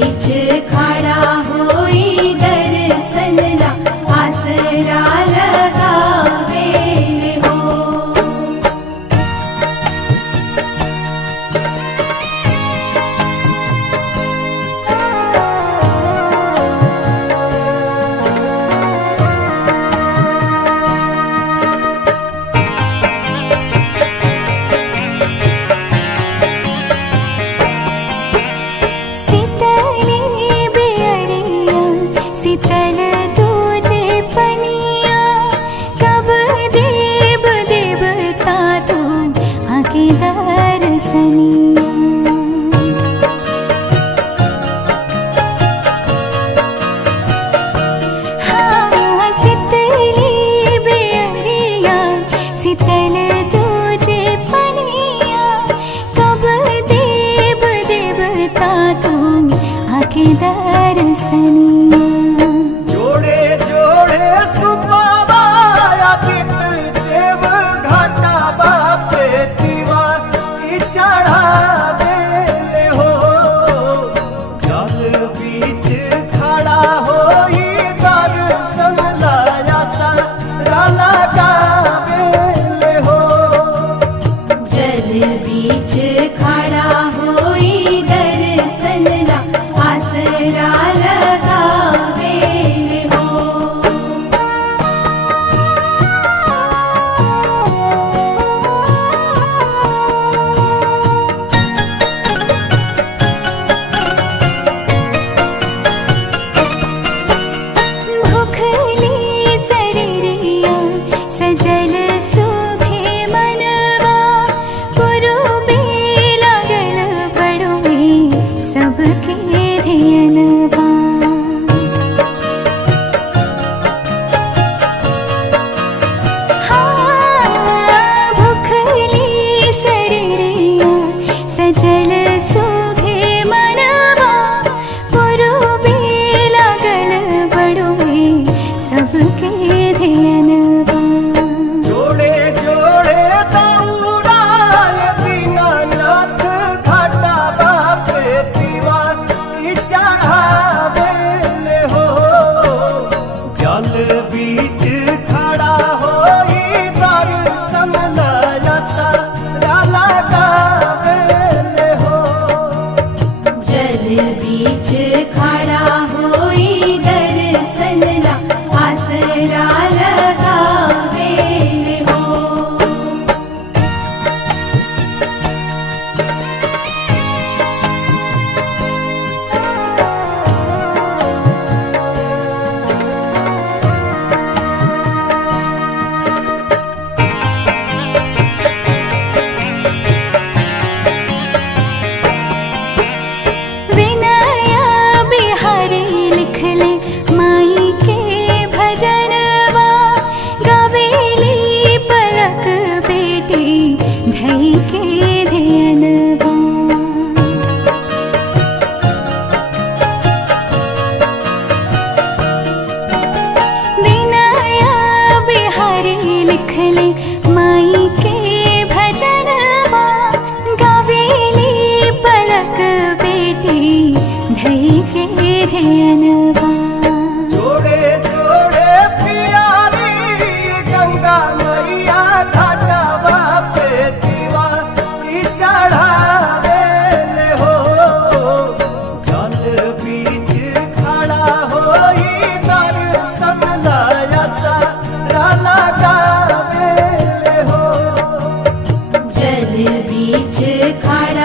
बीच खड़ा होई दर्शन ला आसरा लगावे हो। शीतल तुझे पनिया कब देव देवता तू आके दर्शनिया। हाँ शीतली बेअरिया शीतल तुझे पनिया कब देव देवता तू आके दर्शनिया। बीच खड़ा होई दर्शन ला आसरा लगावे हो। भूखली शरीरिया सजल सुभे मनवा पुरुबे लागल बड़ुए सबके ध्यानवा। हाँ भूखली शरीरिया सजल सुभे मनवा पुरुबे लागल बड़ुए सबके ध्यानवा। जोड़े जोड़े दौड़ाए दीनानाथ घाटा बापे दीवा की चढ़ावे हो। जल बीच खड़ा होई दर्शन ला आसरा लगावे हो। जल बीच खड़ा होई दर्शन ला आसरा लगावे हो। विनया बिहारी लिखले माई के भजनवा गावेली पलक बेटी धई के ध्यानवा। विनया बिहारी लिखले माई के भजनवा गावेली पलक बेटी धई के ध्यानवा। जोड़े जोड़े प्यारी गंगा मैया घाटा बापे दीवा की चढ़ावे हो। जल बीच खड़ा होई दर्शन ला आसरा लगावे हो। जल बीच खड़ा